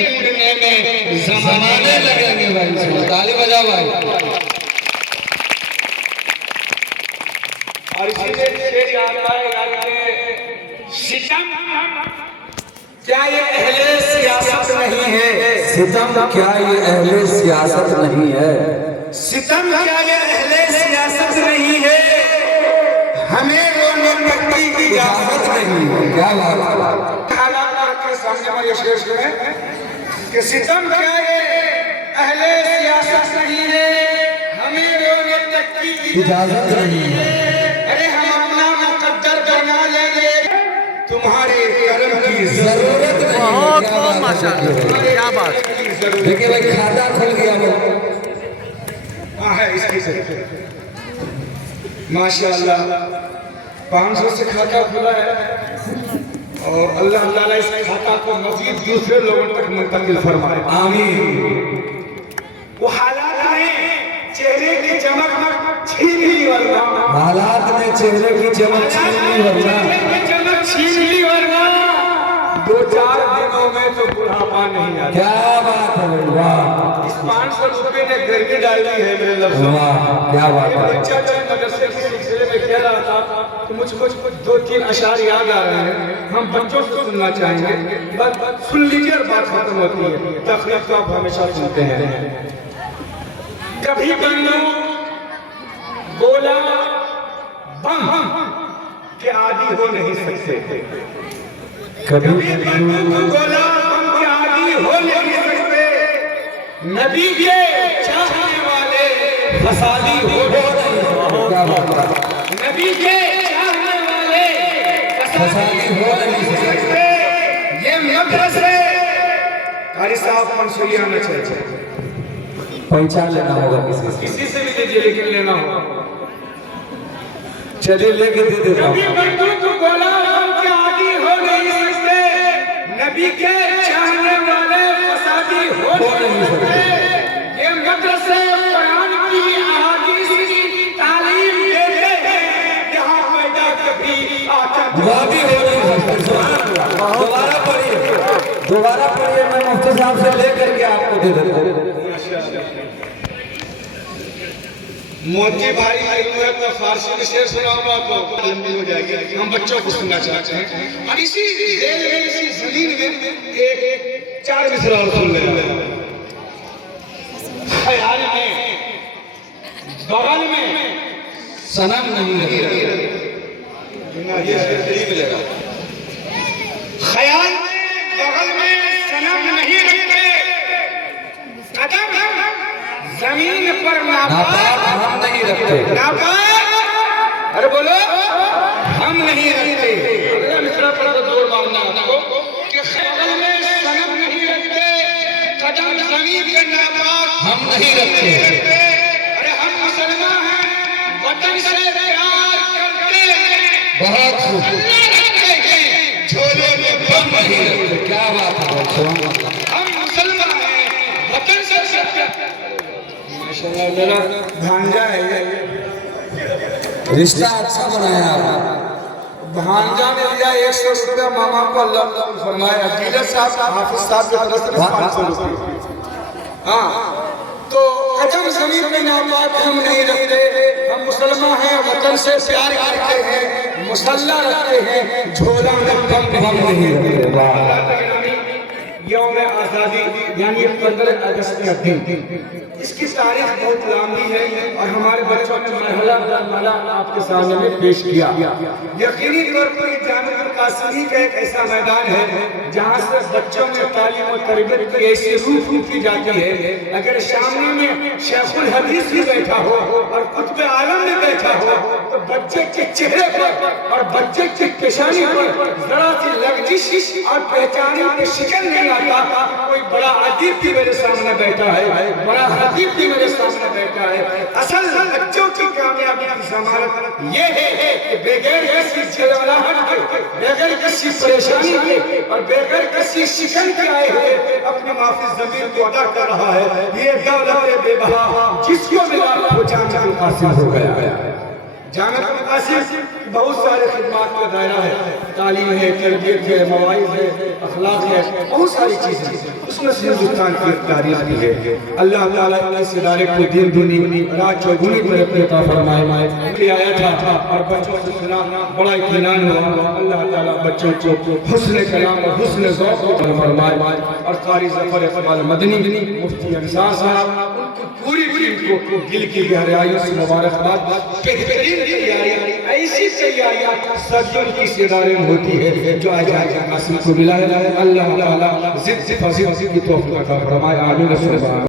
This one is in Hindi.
ढूंढने में जमाने लगेंगे भाई। ताली बजाओ भाई। और इसी में शेर आता है सितम क्या ये अहले सियासत नहीं है? सितम क्या ये अहले सियासत नहीं है? सितम क्या ये अहले सियासत नहीं है? हमें रोने पट्टी की इजाजत नहीं है। क्या बात है। हालात के सामने में ये शेर सुने कि सितम क्या ये अहले सियासत नहीं है? हमें रोने पट्टी की इजाजत नहीं है। अरे हम अपना मुकद्दर बना लेंगे, तुम्हारे कर्म की जरूरत नहीं। बहुत बहुत माशाअल्लाह, क्या बात। देखिए भाई खाता खुल गया वो। हाँ है इसकी से माशाअल्लाह 500 से खाता खुला है और अल्लाह ताला इस खाता को मजीद दूसरे लोगों तक मुंतकिल फरमाए। आमीन। वो हालात में चेहरे की चमक छीन ली वरना, हालात में चेहरे की चमक छीन ली वरना, चमक छीन ली वरना 2-4 दिनों में तो बुढ़ापा नहीं आता। क्या बात है भाई, वाह। इस 500 रुपए ने गर्मी डाली है मेरे लफ्ज़ों में। वाह क्या बात है। बच्चा जब मदरसे के सिलसिले में कह रहा था तो मुझको 2-3 अशार याद आ रहे हैं, हम बच्चों से सुनना चाहेंगे। बस सुन लीजिए और बात खत्म होती है। तकलीफ तो आप हमेशा सुनते हैं। कभी बंदू बोला बम के आदि हो नहीं सकते, कभी बंदू बोला बम के आदि हो नहीं सकते, नबी के चाहने वाले फसादी हो नहीं क्या बात है। नबी के चाहने वाले फसादी हो नहीं सकते। ये मदरसे कारी साहब मंसूरिया में चले, पहचान लेना होगा किसी से। किसी से भी लीजिए लेकिन लेना होगा। चलिए लेके दे देता हूँ। कभी बंदूक गोला बम के आदि हो नहीं सकते, नबी के चाहने वाले फसादी हो नहीं सकते। ये मदरसे कुरान की अहादीस की तालीम देते हैं, यहाँ पैदा कभी आतंकवादी हो नहीं सकते। दोबारा पढ़िए, मैं मुफ्ती साहब से लेकर के आपको दे देता हूँ। मोती भाई मैं फारसी में शेर सुनाऊंगा तो लंबी हो जाएगी, हम बच्चों को सुनना चाहते हैं। और इसी जेल में इसी जमीन में एक 4 मिसरा और सुन लेना। ख्याल में बगल में सनम नहीं रही। ये सही मिलेगा। ख्याल में बगल में सनम नहीं रखते, कदम जमीन पर नापाक हम नहीं रखते। नापाक अरे बोलो हम नहीं रखते। अगला मिसरा पर तो जोर मारना आपको कि बगल में सनम नहीं रखते, कदम जमीन पर नापाक हम नहीं रखते। अरे हम मुसलमान हैं, वतन से प्यार करते हैं, बहुत खूब। झोले में बम नहीं रखते। क्या बात है बच्चों। हम मुसलमान हैं, वतन से मेरा भांजा है ये। रिश्ता अच्छा बनाया आपने। भांजा ने दिया 100 रुपया मामा को अल्लाह फरमाया। अकीदत साहब हाफिज साहब के तरफ से 500 रुपये। हाँ तो कदम जमीन में नापाक हम नहीं रखते, हम मुसलमान हैं, वतन से प्यार करते हैं, मुसल्ला रखते हैं, झोला में बम नहीं रखते। वाह। यौम आज़ादी यानी 15 अगस्त का दिन, इसकी तारीख बहुत लंबी है और हमारे बच्चों ने मरहला आपके सामने में पेश किया। यकीनी तौर पर जामिअतुल कासिमी का एक ऐसा मैदान है जहाँ से बच्चों में तालीम और तरबियत की ऐसी रूह की जाती है। अगर सामने में शेखुल हदीस भी बैठा हो और कुतुब आलम भी बैठा हो तो बच्चे के चेहरे पर और बच्चे की पेशानी पर जरा सी लग्जिश और पहचाने की शिकन नहीं आता। कोई बड़ा अदीब भी मेरे सामने बैठा है, बड़ा अदीब भी मेरे सामने बैठा है। असल बच्चों की कामयाबी की जमानत ये है कि बगैर किसी झलझलाहट के, बगैर किसी परेशानी के और बगैर किसी शिकन के आए हुए अपने माफी ज़मीर को अदा कर रहा है। ये दौलत बेबहा जिसको मिला वो जामिअतुल कासिम हो गया। जामिया कासिम बहुत सारे खिदमात का दायरा है, तालीम है, तरबियत है, मवाइज़ है, अखलाक है, बहुत सारी चीज़ें उसमें से हिंदुस्तान की तारीख भी है। अल्लाह ताला इस इदारे को दिन दुनी रात चौगुनी पर अपने अता फरमाए ले आया था और बच्चों से सुना, बड़ा इत्मीनान हुआ। अल्लाह ताला बच्चों को हुस्न कलाम और हुस्न ज़ौक़ अता फरमाए और कारी ज़फ़र इक़बाल मदनी मुफ्ती अंसार साहब उनकी पूरी टीम को दिल की गहराइयों से मुबारकबाद। बेहतरीन तैयारियां, ऐसी तैयारियां सदियों की इस इदारे में होती है जो आज कासिम को मिला है। अल्लाह ताला ज़िद की तौफ़ीक़ अता फरमाए। आमीन।